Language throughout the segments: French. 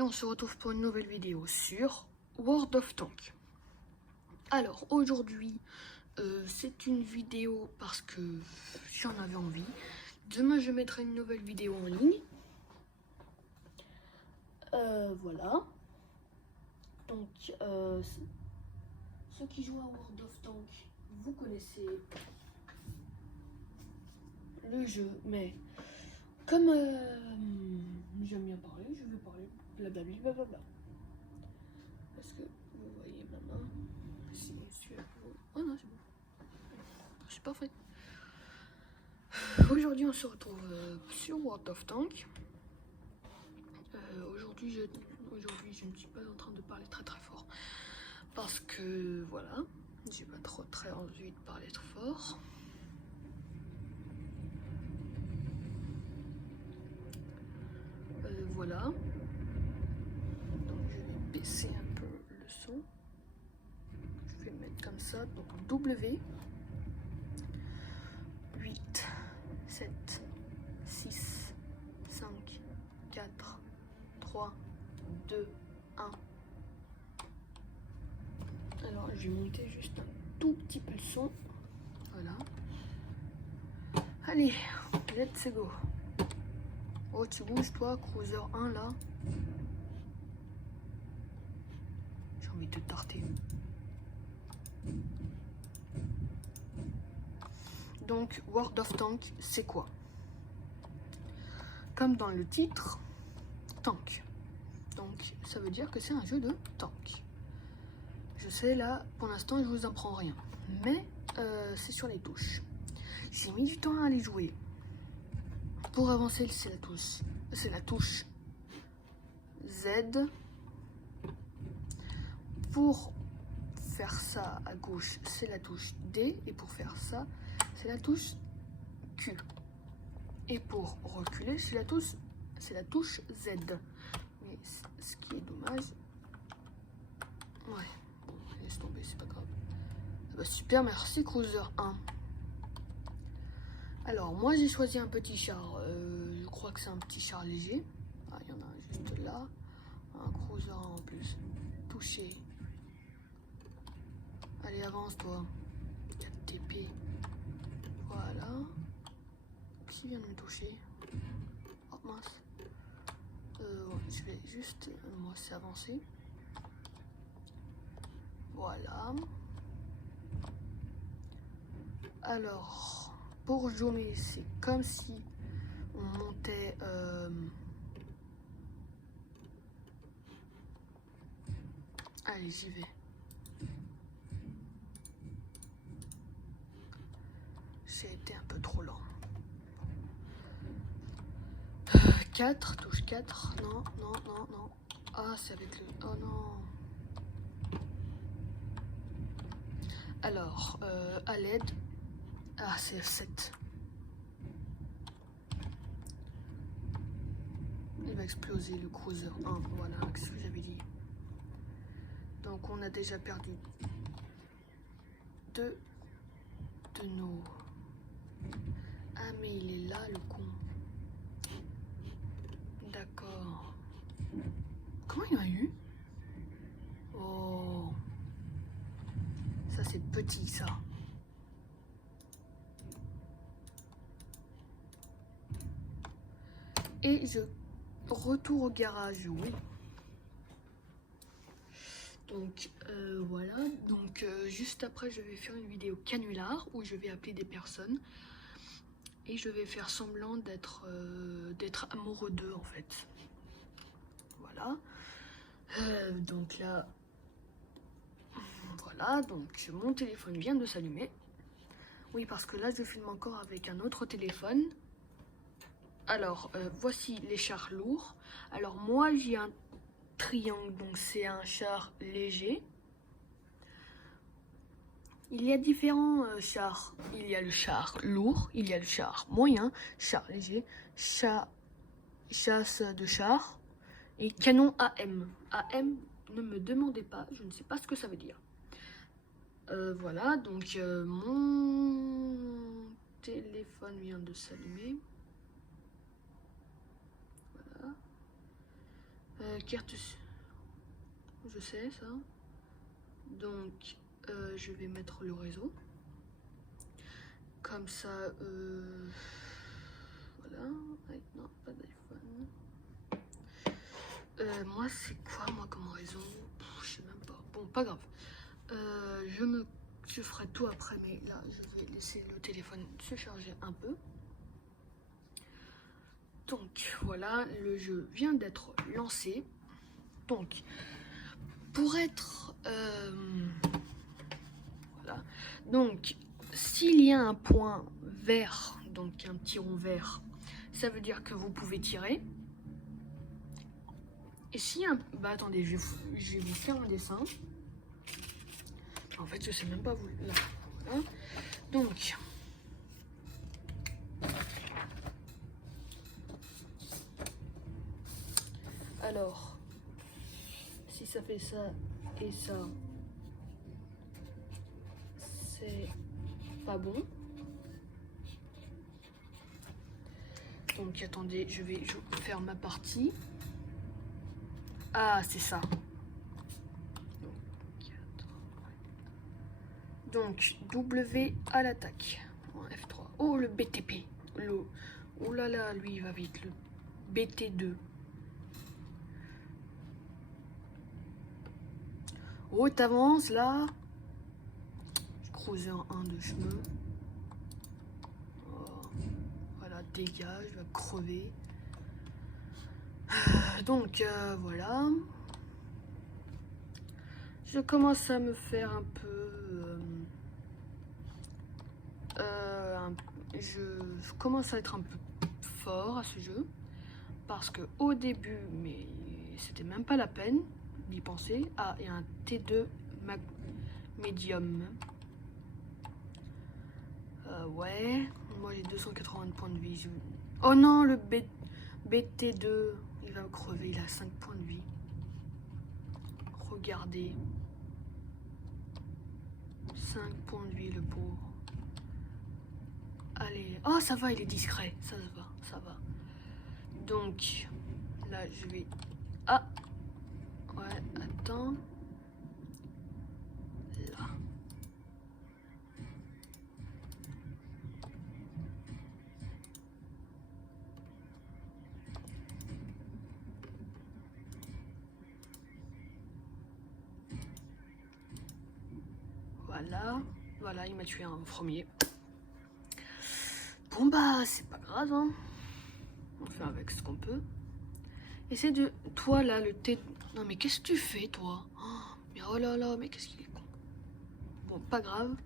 et on se retrouve pour une nouvelle vidéo sur World of Tanks. Alors aujourd'hui c'est une vidéo parce que j'en avais envie. Demain je mettrai une nouvelle vidéo en ligne. Voilà. Donc ceux qui jouent à World of Tanks, vous connaissez le jeu, mais comme j'aime bien parler, je vais parler blablabla. Parce que vous voyez ma main. Si je suis à vous. Oh non, c'est bon. C'est parfait. Aujourd'hui, on se retrouve sur World of Tanks. Aujourd'hui, je ne suis pas en train de parler très fort. Parce que voilà, j'ai pas très envie de parler trop fort. Voilà. Donc je vais baisser un peu le son. Je vais le mettre comme ça. Donc W 8 7 6 5 4 3 2 1. Alors je vais monter juste un tout petit peu le son. Voilà. Allez, let's go. Oh, tu bouges toi, Cruiser 1 là. J'ai envie de te tarter. Donc, World of Tanks, c'est quoi? Comme dans le titre, tank. Donc, ça veut dire que c'est un jeu de tank. Je sais, là, pour l'instant, je vous apprends rien. Mais, c'est sur les touches. J'ai mis du temps à les jouer. Pour avancer, c'est la touche Z. Pour faire ça à gauche, c'est la touche D. Et pour faire ça, c'est la touche Q. Et pour reculer, c'est la touche Z. Mais ce qui est dommage... Ouais, bon, laisse tomber, c'est pas grave. Bah, super, merci Cruiser 1. Alors, moi j'ai choisi un petit char. Je crois que c'est un petit char léger. Ah, il y en a un juste là. Un Cruiser 1 en plus. Touché. Allez, avance toi. 4 TP. Voilà. Qui vient de me toucher? Oh mince. Je vais juste, moi c'est avancé. Voilà. Alors, pour zoomer, c'est comme si on montait... Allez, j'y vais. J'ai été un peu trop lent. 4, touche 4. Non. Ah, c'est avec le... Oh non. Alors, à l'aide. Ah, c'est F7. Il va exploser le Cruiser 1. Voilà, c'est ce que j'avais dit. Donc, on a déjà perdu 2 de nos... Ah, mais il est là, le con. D'accord. Comment il y en a eu? Oh. Ça, c'est petit, ça. Et je retourne au garage, oui. Donc, voilà. Donc, juste après, je vais faire une vidéo canular où je vais appeler des personnes. Et je vais faire semblant d'être amoureux d'eux, en fait. Voilà. Donc là... Voilà, donc mon téléphone vient de s'allumer. Oui, parce que là, je filme encore avec un autre téléphone. Alors, voici les chars lourds. Alors, moi, j'ai un triangle, donc c'est un char léger. Il y a différents chars. Il y a le char lourd, il y a le char moyen, char léger, chasse de char et canon AM. AM, ne me demandez pas, je ne sais pas ce que ça veut dire. Voilà, donc mon téléphone vient de s'allumer. Voilà. Carte, je sais ça. Donc je vais mettre le réseau. Comme ça, voilà. Non, pas d'iPhone. Moi, c'est quoi, moi, comme réseau? Je sais même pas. Bon, pas grave. Je ferai tout après, mais là, je vais laisser le téléphone se charger un peu. Donc, voilà, le jeu vient d'être lancé. Donc, pour être... voilà. Donc, s'il y a un point vert, donc un petit rond vert, ça veut dire que vous pouvez tirer. Et si un... Bah attendez, je vais vous faire un dessin. En fait, je sais même pas vous... Là. Voilà. Donc... Alors... Si ça fait ça et ça... C'est pas bon. Donc attendez, je vais faire ma partie. Ah, c'est ça. Donc, W à l'attaque. F3. Oh, le BTP. Oh là là, lui, il va vite. Le BT2. Oh, t'avances, là. Je creusais un de chemin. Oh, voilà, dégage, il va crever. Donc, voilà. Je commence à me faire un peu... je commence à être un peu fort à ce jeu. Parce que au début, mais c'était même pas la peine d'y penser. Ah, il y a un T2 Medium. Ouais, moi j'ai 280 points de vie. Oh non, le BT2, il va me crever, il a 5 points de vie. Regardez. 5 points de vie, le pauvre. Allez, oh ça va, il est discret, ça va, ça va. Donc, là je vais... Ah, ouais, attends. Là. Voilà, voilà, il m'a tué un premier. Bon bah, c'est pas grave, hein. On fait avec ce qu'on peut. Essaie de... Toi, là, le T... Non, mais qu'est-ce que tu fais, toi? Mais oh là là, mais qu'est-ce qu'il est con. Bon, pas grave.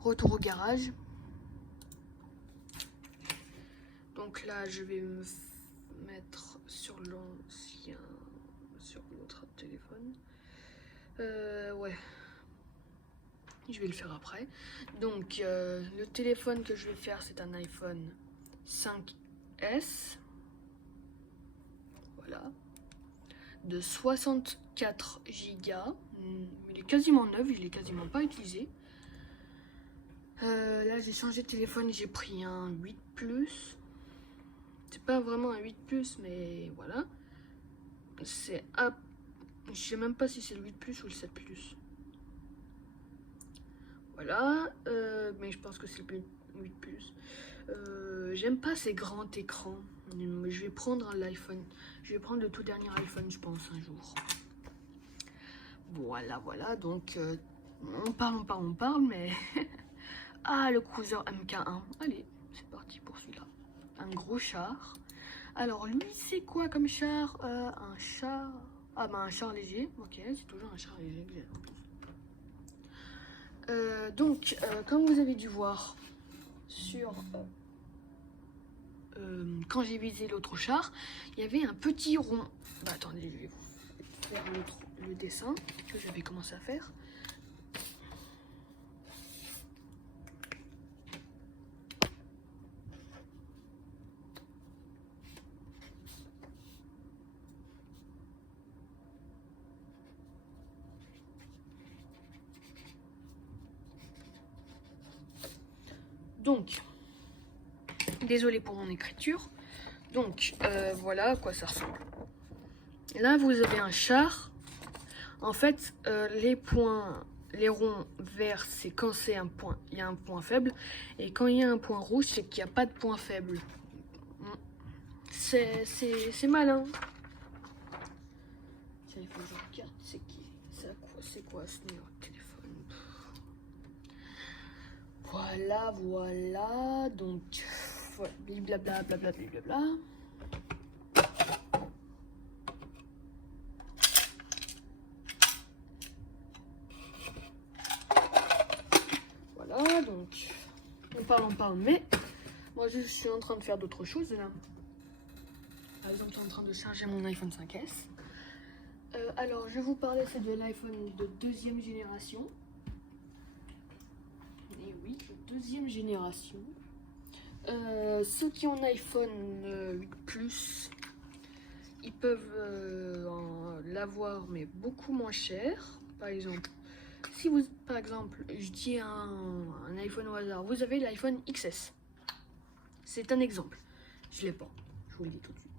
Retour au garage. Donc là, je vais me mettre sur l'ancien... Sur l'autre téléphone. Ouais. Je vais le faire après. Donc, le téléphone que je vais faire, c'est un iPhone 5S. Voilà. De 64 Go. Il est quasiment neuf, je l'ai quasiment pas utilisé. Là, j'ai changé de téléphone, j'ai pris un 8 Plus. C'est pas vraiment un 8 Plus, mais voilà. C'est un... Je sais même pas si c'est le 8 Plus ou le 7 Plus. Voilà, mais je pense que c'est le 8 Plus. J'aime pas ces grands écrans. Je vais prendre l'iPhone. Je vais prendre le tout dernier iPhone, je pense, un jour. Voilà, voilà. Donc, on parle, mais... ah, le Cruiser MK1. Allez, c'est parti pour celui-là. Un gros char. Alors, lui, c'est quoi comme char? Un char... Ah, bah, un char léger. Ok, c'est toujours un char léger que j'ai en plus. Donc, comme vous avez dû voir sur quand j'ai visé l'autre char, il y avait un petit rond. Bah, attendez, je vais vous faire le dessin que j'avais commencé à faire. Donc, désolé pour mon écriture. Donc, voilà à quoi ça ressemble. Là, vous avez un char. En fait, les ronds verts, c'est quand c'est un point, il y a un point faible. Et quand il y a un point rouge, c'est qu'il n'y a pas de point faible. C'est malin. Tiens, il faut que je regarde, c'est qui? C'est quoi ce numéro de téléphone? Voilà. Donc, blablabla, blablabla. Voilà, donc, on parle, mais moi je suis en train de faire d'autres choses là. Par exemple, je suis en train de charger mon iPhone 5S. Alors, je vais vous parler, c'est de l'iPhone de deuxième génération. Et oui, de deuxième génération. Ceux qui ont un iPhone 8 Plus, ils peuvent l'avoir, mais beaucoup moins cher. Par exemple, si vous, je dis un iPhone au hasard, vous avez l'iPhone XS. C'est un exemple. Je l'ai pas, je vous le dis tout de suite.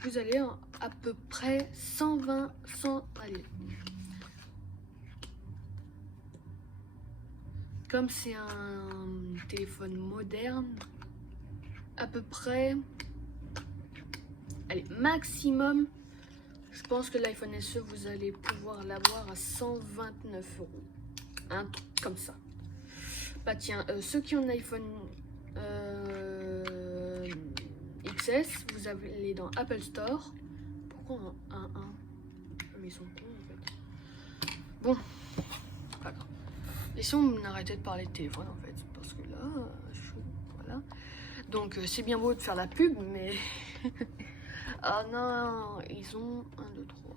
Vous allez à peu près 120, allez. Comme c'est un téléphone moderne, à peu près, allez, maximum, je pense que l'iPhone SE, vous allez pouvoir l'avoir à 129 €. Un truc comme ça. Bah tiens, ceux qui ont un iPhone XS, vous allez dans Apple Store. Pourquoi un mais ils sont cons en fait. Bon, pas grave. Et si on arrêtait de parler de téléphone en fait, parce que là, voilà. Donc c'est bien beau de faire la pub, mais ah non, ils ont 1, 2, 3.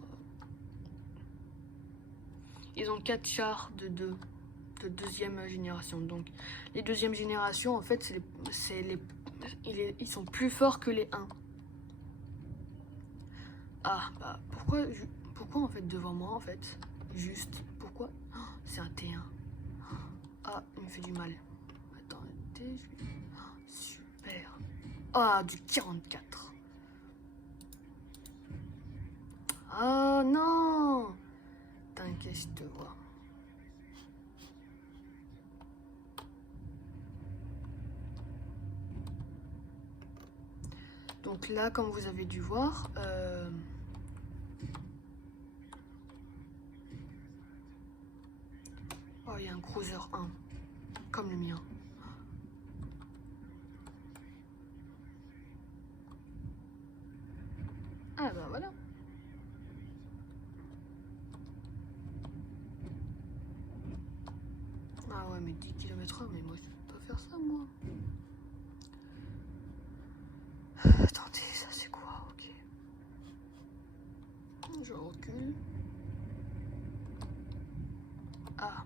Ils ont 4 chars de deuxième génération. Donc les deuxième génération en fait ils sont plus forts que les 1. Ah bah pourquoi en fait devant moi en fait? Juste pourquoi? Oh, c'est un T1. Ah, il me fait du mal. Attendez, super. Ah, du 44. Ah non! T'inquiète, je te vois. Donc là, comme vous avez dû voir, oh, il y a un Cruiser 1, comme le mien. Ah bah voilà. Ah ouais, mais 10 km/h, mais moi je peux pas faire ça, moi. Attendez, ça c'est quoi? Ok. Je recule. Ah.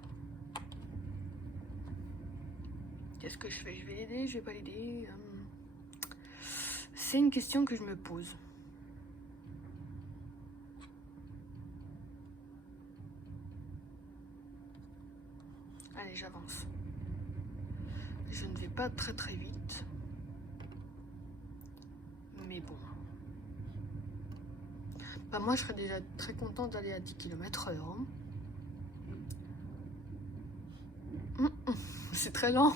Qu'est-ce que je fais? Je vais l'aider? Je vais pas l'aider? C'est une question que je me pose. Allez, j'avance. Je ne vais pas très vite. Mais bon. Bah moi, je serais déjà très contente d'aller à 10 km/h. Hein. C'est très lent.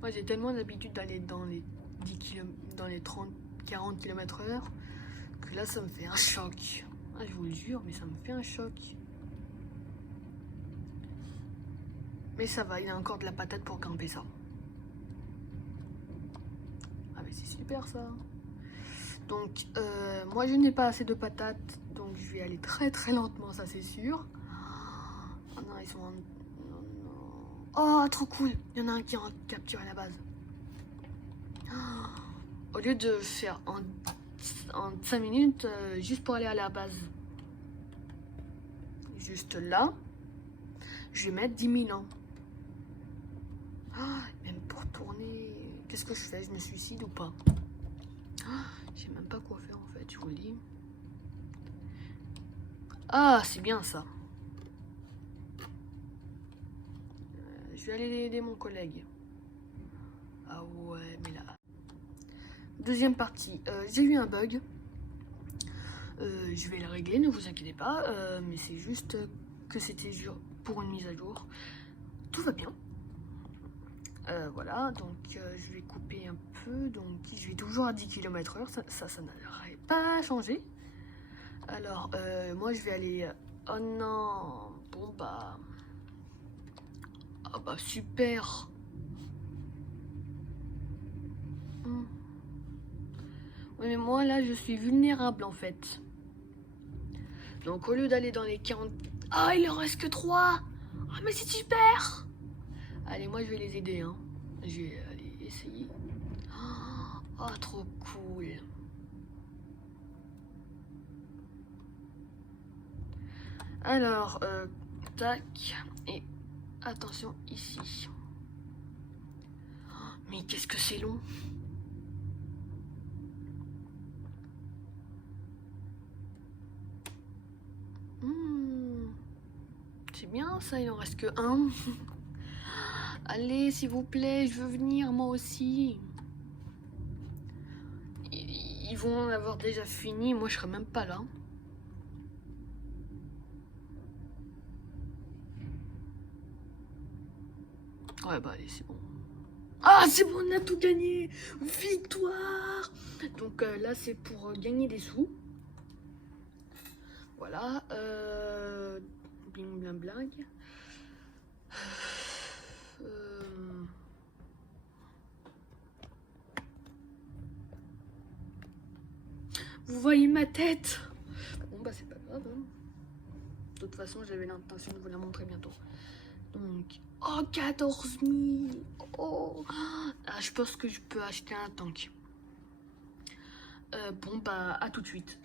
Moi, j'ai tellement l'habitude d'aller dans les 10 km, dans les 30-40 km/h que là, ça me fait un choc. Ah, je vous le jure, mais ça me fait un choc. Mais ça va, il y a encore de la patate pour grimper ça. Ah mais c'est super ça. Donc moi je n'ai pas assez de patates, donc je vais aller très lentement, ça c'est sûr. Oh non, ils sont en... Oh, trop cool. Il y en a un qui a capturé la base. Au lieu de faire en 5 minutes, juste pour aller à la base. Juste là, je vais mettre 10 000 ans. Ah, même pour tourner, qu'est-ce que je fais? Je me suicide ou pas? Ah, je sais même pas quoi faire en fait, je vous le dis. Ah, c'est bien ça. Je vais aller aider mon collègue. Ah ouais, mais là... Deuxième partie, j'ai eu un bug. Je vais le régler, ne vous inquiétez pas. Mais c'est juste que c'était pour une mise à jour. Tout va bien. Voilà, donc je vais couper un peu. Donc je vais toujours à 10 km/h. Ça n'aurait pas changé. Alors, moi je vais aller... Oh non. Bon bah... Ah bah super. Oui, mais moi là je suis vulnérable en fait. Donc au lieu d'aller dans les 40... Ah, il en reste que 3. Ah, mais c'est super. Allez, moi je vais les aider, hein. Je vais aller essayer. Oh, trop cool. Alors, tac. Et attention ici. Mais qu'est-ce que c'est long. C'est bien ça, il en reste que 1. Allez, s'il vous plaît, je veux venir moi aussi. Ils vont avoir déjà fini, moi je serai même pas là. Ouais, bah allez, c'est bon. Ah, c'est bon, on a tout gagné. Victoire. Donc là, c'est pour gagner des sous. Voilà. Bling, bling, bling. Vous voyez ma tête? Bon, bah c'est pas grave. Hein. De toute façon, j'avais l'intention de vous la montrer bientôt. Donc, oh, 14 000. Oh. Ah, je pense que je peux acheter un tank. Bon, bah, à tout de suite.